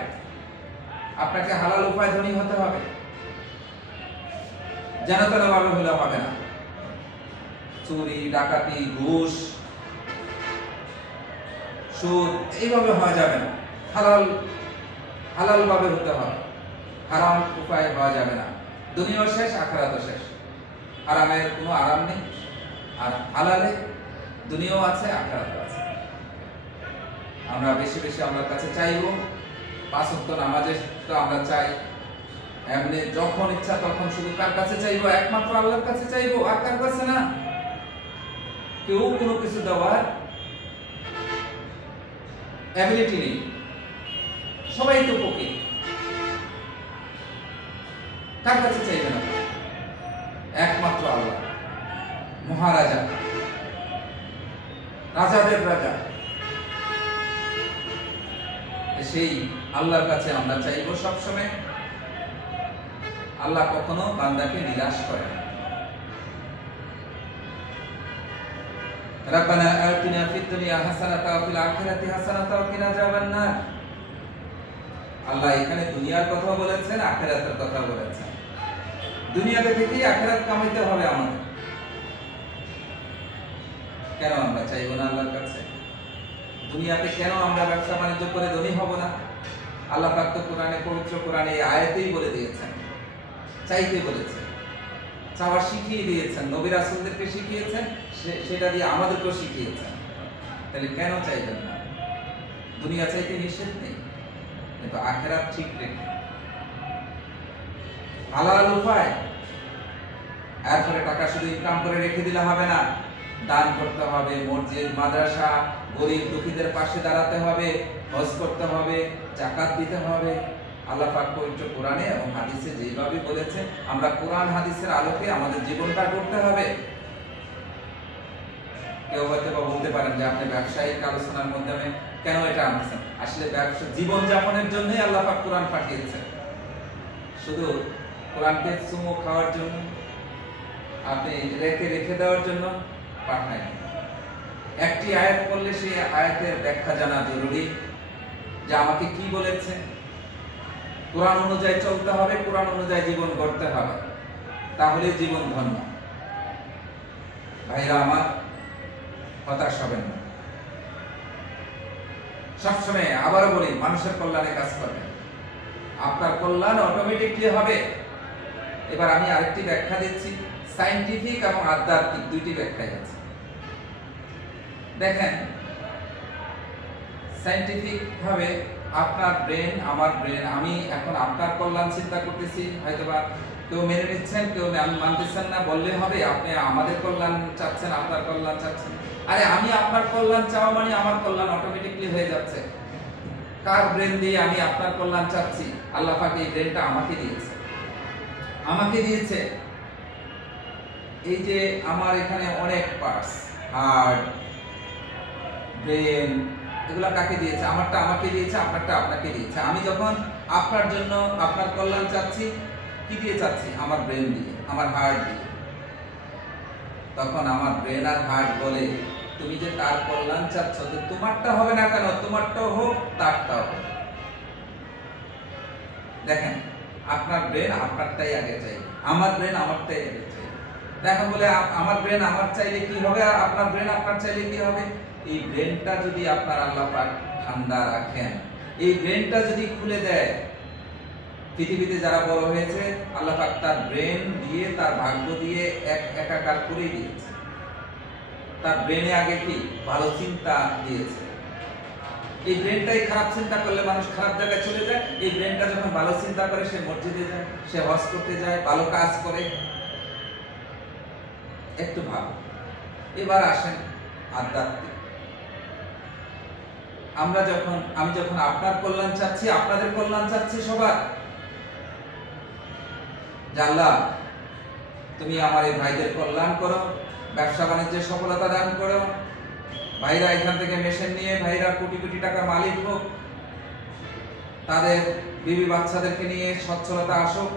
আপনাকে হালাল উপায় ধনী হতে হবে, যেন তেন ভাবে হলে হবে না। চুরি, ডাকাতি, ঘুষ, সুদ এইভাবে হওয়া যাবে না। হালাল ভাবে হতে হবে, হারাম উপায় হওয়া যাবে না। দুনিয়াও শেষ, আখিরাতও শেষ। হারামের কোনো আরাম নেই, আর হালালে দুনিয়াও আছে, আখিরাতও আছে। আমরা বেশি বেশি আল্লাহর কাছে চাইবো। 5 ওয়াক্ত নামাজে তো আমরা চাই, এমনি যখন ইচ্ছা তখন শুধু কার কাছে চাইবো? একমাত্র আল্লাহর কাছে চাইবো, আর কার কাছে না। কেউ কোনো কিছু দেওয়ার এবিলিটি নেই, সবাই তো ফকির। কার কাছে চাইবেন আপনি? একমাত্র আল্লাহ, মহারাজা, রাজাদের রাজা, সেই আল্লাহর কাছে আমরা চাইবো সবসময়। আল্লাহ কখনো বান্দাকে নিরাশ করে না। রব্বানা আতিনা ফিদ দুনিয়া হাসানাতাও ওয়া ফিল আখিরাতি হাসানাতাও ওয়া কিনা আযাবান নার। আল্লাহ এখানে দুনিয়ার কথা বলেছেন, আখিরাতের কথা বলেছেন। দুনিয়াতে থেকেই আখিরাত কামাইতে হবে আমাদের। কেন আমরা চাইবো না আল্লাহর কাছে? দুনিয়াতে কেন আমরা ব্যবসা বাণিজ্য করে ধনী হব না? আল্লাহ পাক তো কোরআনে, পবিত্র কোরআনে এই আয়াতেই বলে দিয়েছেন, চাইতে বলেছেন, চাওয়া শিখিয়ে দিয়েছেন, নবী রাসূলদেরকে শিখিয়েছেন, সেটা দিয়ে আমাদেরকেও শিখিয়েছেন। তাহলে কেন চাইবেন না? দুনিয়া চাইতে নিষেধ নেই, কিন্তু আখিরাত ঠিক রেখে হালাল উপায়। এরপরে টাকা শুধু ইনকাম করে রেখে দিলে হবে না, দান করতে হবে, মসজিদ, মাদ্রাসা, গরিব দুঃখীদের পাশে দাঁড়াতে হবে, হজ করতে হবে, যাকাত দিতে হবে। আল্লাহ পাক পবিত্র কোরআনে এবং হাদিসে যেভাবে বলেছে, আমরা কোরআন হাদিসের আলোকে আমাদের জীবনটা করতে হবে। কেউ হয়তো বলতে পারেন যে আপনি ব্যবসায়িক আলোচনার মাধ্যমে কেন এটা আনছেন? আসলে ব্যবসা জীবন যাপনের জন্যই আল্লাহ পাক কোরআন পাঠিয়েছেন। শুধু কোরআনকে চুমু খাওয়ার জন্য, আপনি রেখে দেওয়ার জন্য পাঠায়। একটি আয়াত পড়লে সেই আয়াতের ব্যাখ্যা জানা জরুরি, যে আমাকে কি বলেছে। কোরআন অনুযায়ী চলতে হবে, কোরআন অনুযায়ী জীবন গড়তে হবে, তাহলে জীবন ধন্য। ভাইরা আমার, হতাশ হবেন না। সবসময় আবারও বলি, মানুষের কল্যাণে কাজ করবেন, আপনার কল্যাণ অটোমেটিকলি হবে। এবার আমি আরেকটি ব্যাখ্যা দিচ্ছি, সায়েন্টিফিক এবং আধ্যাত্মিক দুইটি ব্যাখ্যাই আছে। দেখেন, সায়েন্টিফিক ভাবে আপনার ব্রেন, আমার ব্রেন, আমি এখন আপনার কল্যাণ চিন্তা করতেছি, হয়তোবা কেউ মেনে নিচ্ছেন, কেউ মানতেছেন না। বললে হবে আপনি আমাদের কল্যাণ চাচ্ছেন, আপনার কল্যাণ চাচ্ছেন। আরে আমি আপনার কল্যাণ চাওয়া মানে আমার কল্যাণ অটোমেটিকলি হয়ে যাচ্ছে। কার ব্রেন দিয়ে আমি আপনার কল্যাণ চাচ্ছি? আল্লাহ পাক এই ব্রেনটা আমাকে দিয়েছে। এই যে আমার এখানে অনেক পার্টস, হার্ট, ব্রেন, এগুলা কাকে দিয়েছে? আমারটা আমাকে দিয়েছে, আপনারটা আপনাকে দিয়েছে। আমি যখন আপনার জন্য, আপনার কল্যাণ চাচ্ছি, কি দিয়ে চাচ্ছি? আমার ব্রেন দিয়ে, আমার হার্ট দিয়ে। তখন আমার ব্রেন আর হার্ট বলে তুমি যে তার কল্যাণ চাচ্ছ, তো তোমারটা হবে না কেন, তোমারটাও হোক তারটাও হোক। দেখেন, আপনার ব্রেন আপনারটাই আগে চাই, আমার ব্রেন আমারটাই আগে চাই। দেখেন বলে আমার ব্রেন আমার চাইলে কি হবে, আর আপনার ব্রেন আপনার চাইলে কি হবে? এই ব্রেনটা যদি আপনার আল্লাহ পাক ঠান্ডা রাখেন, এই ব্রেনটা যদি খুলে দেয়, পৃথিবীতে যারা বড় হয়েছে আল্লাহ পাক তার ব্রেন দিয়ে, তার ভাগ্য দিয়ে একাকার করে দিয়েছে। তার ব্রেনে আগে কি ভালো চিন্তা দিয়েছে। এই ব্রেনটাই খারাপ চিন্তা করলে মানুষ খারাপ জায়গায় চলে যায়। এই ব্রেনটা যখন ভালো চিন্তা করে, সে মসজিদে যায়, সে হজ করতে যায়, ভালো কাজ করে। একটু ভালো। এবার আসেন আধ্যাত্মিক। আমি যখন আপনার কল্যাণ চাচ্ছি, আপনাদের কল্যাণ চাচ্ছি সবার, যে আল্লাহ তুমি আমার এই ভাইদের কল্যাণ করো, ব্যবসা বাণিজ্যে সফলতা দান করো, ভাইরা এখান থেকে মেশিন নিয়ে ভাইরা কোটি কোটি টাকার মালিক হোক, তাদের বিবি বাচ্চাদেরকে নিয়ে সচ্ছলতা আসুক,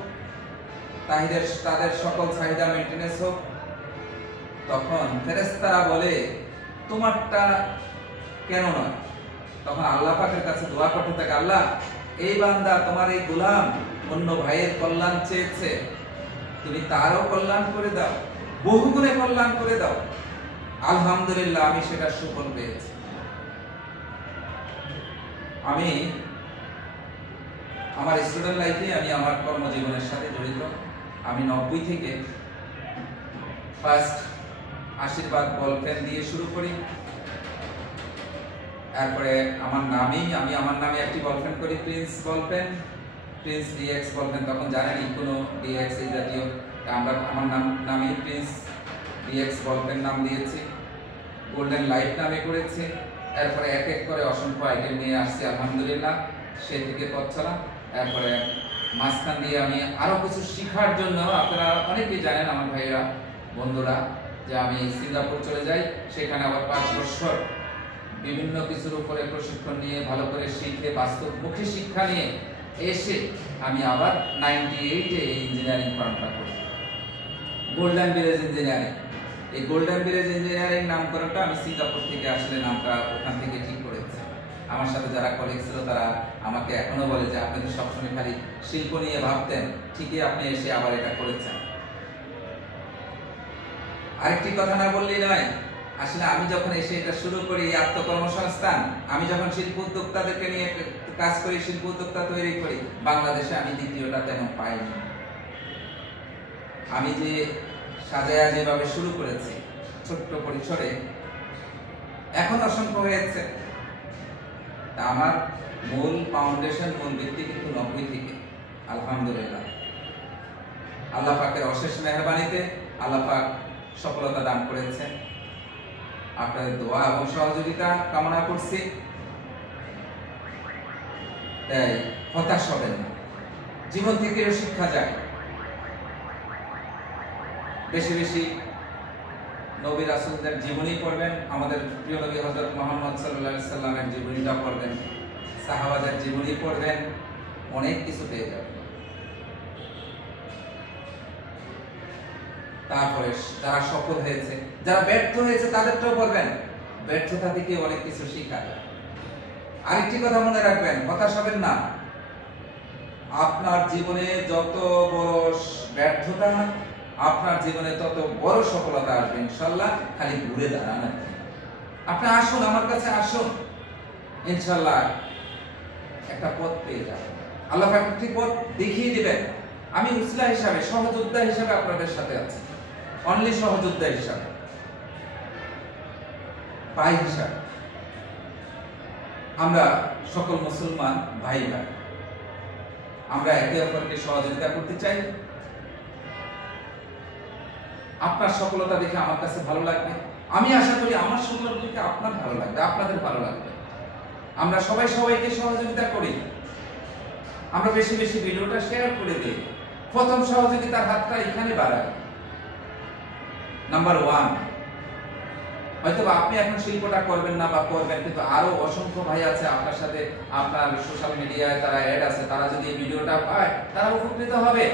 তাদের সকল চাহিদা মেনটেনেন্স হোক। তখন ফেরেশতারা বলে তোমারটা কেন নয়? তখন আল্লাহ পাকের কাছে দোয়া করতে থাকে, আল্লাহ এই বান্দা তোমার এই গোলাম অন্য ভাইয়ের কল্যাণ চেয়েছে, তুমি তারও কল্যাণ করে দাও, বহুগুণে কল্যাণ করে দাও। আলহামদুলিল্লাহ, আমি সেটা সুফল পেয়েছি। আমি আমার স্টুডেন্ট লাইফে, আমি আমার কর্মজীবনের সাথে জড়িত। আমি 90 থেকে ফার্স্ট আশীর্বাদ বল পেন দিয়ে শুরু করি। তারপরে আমার নামে একটি বল পেন করি, Prince ball pen, Prince DX ball pen. তখন জানেনি কোনো ডিএক্স এই জাতীয়, আমার নামে প্রিন্স ডিএক্স বল পেন নাম দিয়েছি। গোল্ডেন লাইফ নামে করেছি। এরপরে এক এক করে অসংখ্য আইটেম নিয়ে আসছি, আলহামদুলিল্লাহ। সে থেকে পথ চলা। এরপরে মাঝখান দিয়ে আমি আরো কিছু শিখার জন্য, আপনারা অনেকেই জানেন আমার ভাইরা বন্ধুরা, যে আমি সিঙ্গাপুর চলে যাই, সেখানে আবার 5 বছর বিভিন্ন কিছুর উপরে প্রশিক্ষণ নিয়ে, ভালো করে শিখে, বাস্তবমুখী শিক্ষা নিয়ে এসে আমি আবার 98-এ ইঞ্জিনিয়ারিং ফার্মটা করি, গোল্ডেন ভিলেজ ইঞ্জিনিয়ারিং। এই গোল্ডেন ভিলেজ ইঞ্জিনিয়ারিং নামকরণটা আমি সিঙ্গাপুর থেকে আসলে নামটা ওখান থেকে ঠিক করেছি। আমার সাথে যারা কলিগ ছিল তারা আমাকে এখনো বলে যে আপনি তো সবসময় খালি শিল্প নিয়ে ভাবতেন, ঠিকই আপনি এসে আবার এটা করেছেন। আরেকটি কথা না বললেই নয়, আসলে আমি যখন এসে এটা শুরু করি, আত্মকর্মসংস্থান, আমি যখন শিল্প উদ্যোক্তাদেরকে নিয়ে কাজ করি, শিল্প উদ্যোক্তা তৈরি করি, বাংলাদেশে আমি দ্বিতীয়টা তেমন পাইনি। আমি যে সাজায়া যেভাবে শুরু করেছি ছোট্ট পরিসরে, এখন অসংখ্য হয়েছে। তা আমার মূল ফাউন্ডেশন, মূল ভিত্তি কিন্তু 90 থেকে, আলহামদুলিল্লাহ। আল্লাহ পাকের অশেষ মেহেরবানিতে আল্লাহ পাক সফলতা দান করেছেন। আপনাদের দোয়া এবং সহযোগিতা কামনা করছি। তাই হতাশ হবেন না, জীবন থেকে শিক্ষা যায়। বেশি বেশি নবী রাসূলদের জীবনী পড়বেন, আমাদের প্রিয় নবী হযরত মুহাম্মদ সাল্লাল্লাহু আলাইহি সাল্লামের জীবনীটা পড়বেন, সাহাবাদের জীবনী পড়বেন, অনেক কিছু পেয়ে যাবেন। তারপরে যারা সফল হয়েছে, যারা ব্যর্থ হয়েছে তাদেরটাও পড়বেন, ব্যর্থতা থেকে অনেক কিছু শেখা যায়। আরেকটি কথা মনে রাখবেন, হতাশ হবেন না। আপনার জীবনে যত বড় ব্যর্থতা, আপনার জীবনে তত বড় সফলতা আসবে ইনশাআল্লাহ। খালি ঘুরে দাঁড়ান, আপনি আসুন, আমার কাছে আসুন, ইনশাআল্লাহ একটা পথ পেয়ে যাবেন। আল্লাহ একটি পথ দেখিয়ে দিবেন। আমি উসিলা হিসাবে, সহযোদ্ধা হিসাবে আপনাদের সাথে আছি, অনলি সহযোদ্ধা হিসাবে, ভাই হিসাবে। আমরা সকল মুসলমান ভাই ভাই, আমরা একে অপরকে সহযোগিতা করতে চাই। আপনার সফলতা দেখে আমার কাছে ভালো লাগবে, আমি আশা করি আমার সফলতা দেখে আপনার ভালো লাগবে, আপনাদের ভালো লাগবে। আমরা সবাই সবাইকে সহযোগিতা করি, আমরা বেশি বেশি ভিডিওটা শেয়ার করে দিই। প্রথম সহযোগিতার হাতটা এখানে বাড়াই। নাম্বার 1, হয়তো আপনি এখন শিল্পটা করবেন না বা করবেন, কিন্তু আরো অসংখ্য ভাই আছে আপনার সাথে, আপনার সোশ্যাল মিডিয়ায় তারা অ্যাড আছে, তারা যদি এই ভিডিওটা পায় তারা উপকৃত হবে।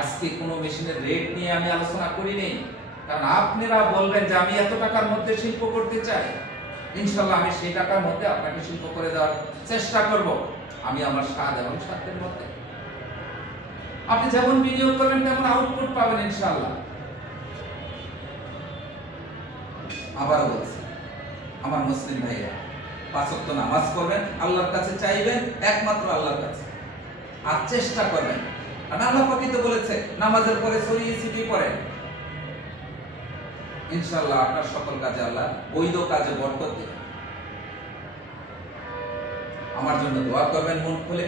আজকে কোনো মেশিনের রেট নিয়ে আমি আলোচনা করিনি, কারণ আপনারা বলবেন যে আমি এত টাকার মধ্যে শিল্প করতে চাই, ইনশাল্লাহ আমি সেই টাকার মধ্যে আপনাকে শিল্প করে দেওয়ার চেষ্টা করব, আমি আমার স্বাদ এবং সাধ্যের মধ্যে। আপনি যেমন বিনিয়োগ করবেন তেমন আউটপুট পাবেন ইনশাআল্লাহ। আবারও বলছি, আমার মুসলিম ভাইরা, 5 ওয়াক্ত নামাজ পড়বেন, আল্লাহর কাছে চাইবেন, একমাত্র আল্লাহর কাছে, আর চেষ্টা করবেন। কারণ আল্লাহ পাক তো বলেছে নামাজের পরে ছড়িয়ে ছিটিয়ে পড়েন, ইনশাআল্লাহ আপনার সকল কাজে আল্লাহ বৈধ কাজে বরকত দিবেন। আমার জন্য দোয়া করবেন মন খুলে,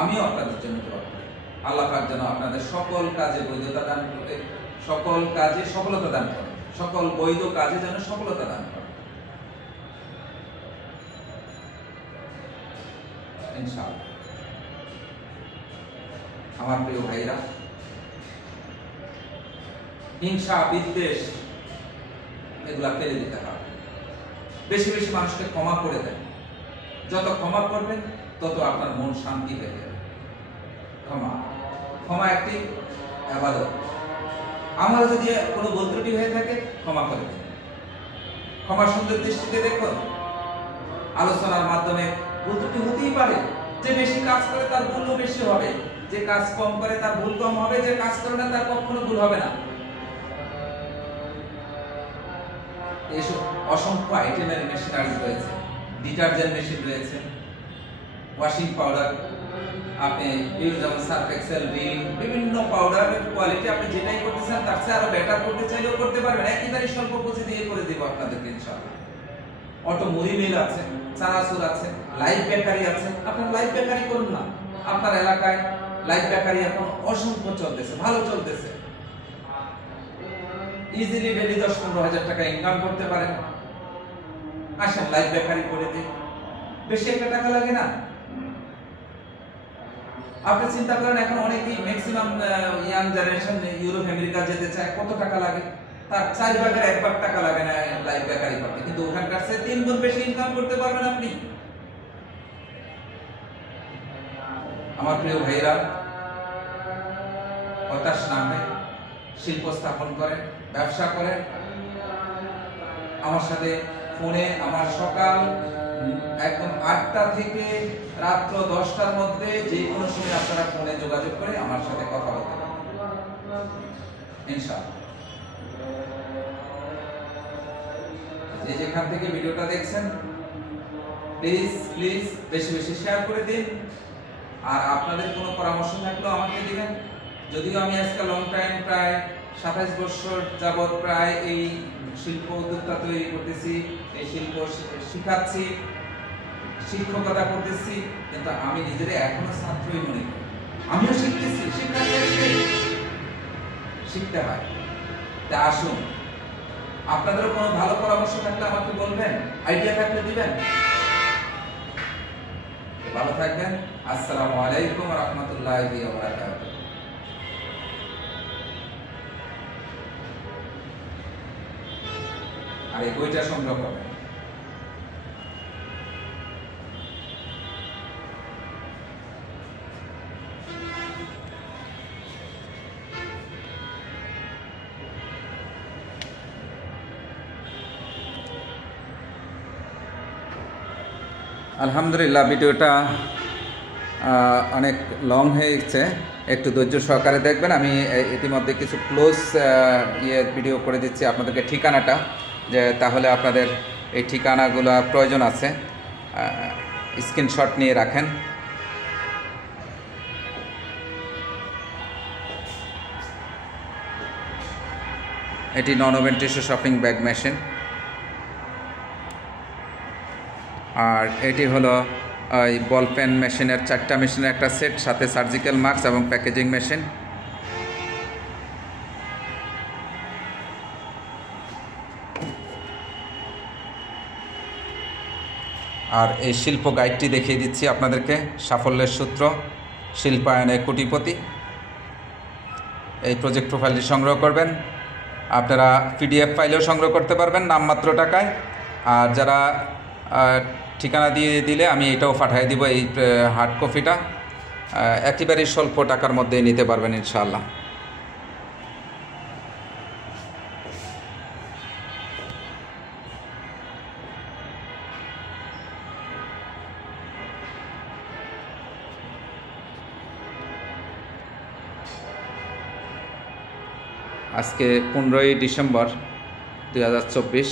আমিও আপনাদের জন্য দোয়া করি। আল্লাহ পাক যেন আপনাদের সকল কাজে বৈধতা দান করে, সকল কাজে সফলতা দান করে, সকল বৈধ কাজে যেন সফলতা দান করে ইনশাআল্লাহ। আমার প্রিয় ভাইরা, হিংসা বিদ্বেষ এগুলা ফেলে দিতে হবে। বেশি বেশি মানুষকে ক্ষমা করে দেন, যত ক্ষমা করবেন তত আপনার মন শান্তি হয়ে যাবে। ক্ষমা একটি ইবাদত। আমার যদি কোনো ভুল ত্রুটি হয়ে থাকে ক্ষমা করে দিন, ক্ষমা সুন্দর দৃষ্টিতে দেখুন। আলোচনার মাধ্যমে ভুল ত্রুটি হতেই পারে, যে বেশি কাজ করে তার ভুলও বেশি হবে, যে কাজ কম করে তার ভুল কম হবে, যে কাজ করে না তার কখনো ভুল হবে না। এইসব অসংখ্য আইটেমের মেশিনারি রয়েছে, ডিটারজেন্ট মেশিন রয়েছে, ওয়াশিং পাউডার, আপনি যেমন সার্ফ এক্সেল, রিন, বিভিন্ন পাউডারের কোয়ালিটি আপনি যেটাই করতে চান তার চেয়ে আরো বেটার করতে চাইলেও করতে পারবেন। একইবারে স্বল্প পুঁজি দিয়ে করে দেব আপনাদেরকে ইনশাআল্লাহ। অটো মুড়ি মিল আছে, চানাচুর আছে, লাইভ বেকারি আছে। আপনার লাইভ বেকারি করুন না, আপনার এলাকায় লাইভ বেকারি এখন অসংখ্য চলতেছে, ভালো চলতেছে। ইজিলি ডেলি 10-15 হাজার টাকা ইনকাম করতে পারেন। আসেন লাইভ বেকারি করে দিন, বেশি একটা টাকা লাগে না। আপনি চিন্তা করেন এখন অনেকেই maximum young generation Europe America যেতে চায়, কত টাকা লাগে? তার 4 ভাগের 1 ভাগ টাকা লাগে না লাইভ বেকারি করতে, কিন্তু ওখানকার চেয়ে 3 গুণ বেশি ইনকাম করতে পারবেন আপনি। আমার প্রিয় ভাইরা, হতাশ না হয়ে শিল্প স্থাপন করেন, ব্যবসা করেন। আমার সাথে ফোনে আমার সকাল একদম 8টা থেকে রাত্র 10টার মধ্যে যে কোনো সময় আপনারা ফোনে যোগাযোগ করে আমার সাথে কথা বলতে পারেন ইনশাআল্লাহ। যে যেখান থেকে ভিডিওটা দেখছেন প্লিজ বেশি বেশি শেয়ার করে দিন। আর আপনাদের কোনো পরামর্শ থাকলেও আমাকে দিবেন। যদিও আমি আজকে লং টাইম, প্রায় 27 বছর যাবত প্রায় এই শিল্প উদ্যোক্তা তৈরি করতেছি, এই শিল্প শিখাচ্ছি, শিক্ষকতা করতেছি, কিন্তু আমি নিজের এখনো ছাত্রই মনে করি। আমিও শিখতেছি, শিখতে হয়। তা আসুন, আপনাদেরও কোনো ভালো পরামর্শ থাকলে আমাকে বলবেন, আইডিয়া থাকলে দিবেন। ভালো থাকবেন। আসসালামু আলাইকুম ওয়া রাহমাতুল্লাহি ওয়া বারাকাতুহু। আর এই বইটা সংগ্রহ করবেন। আলহামদুলিল্লাহ, ভিডিওটা অনেক লং হয়ে গেছে, একটু ধৈর্য সহকারে দেখবেন। আমি ইতিমধ্যে কিছু ক্লোজ ভিডিও করে দিচ্ছি আপনাদেরকে, ঠিকানাটা, যে তাহলে আপনাদের এই ঠিকানাগুলো প্রয়োজন আছে, স্ক্রিনশট নিয়ে রাখেন। এটি nonwoven tissue shopping bag machine, আর এটি হলো ওই বল পেন মেশিনের 4টা মেশিনের একটা সেট, সাথে সার্জিক্যাল মাস্ক এবং প্যাকেজিং মেশিন। আর এই শিল্প গাইডটি দেখিয়ে দিচ্ছি আপনাদেরকে, সাফল্যের সূত্র, শিল্পায়নে কোটিপতি। এই প্রজেক্ট প্রোফাইলটি সংগ্রহ করবেন। আপনারা PDF ফাইলেও সংগ্রহ করতে পারবেন নামমাত্র টাকায়। আর যারা ঠিকানা দিয়ে দিলে আমি এটাও পাঠিয়ে দিব, এই হার্ড কপিটা একেবারেই স্বল্প টাকার মধ্যেই নিতে পারবেন ইনশাআল্লাহ। আজকে 15ই ডিসেম্বর 2024।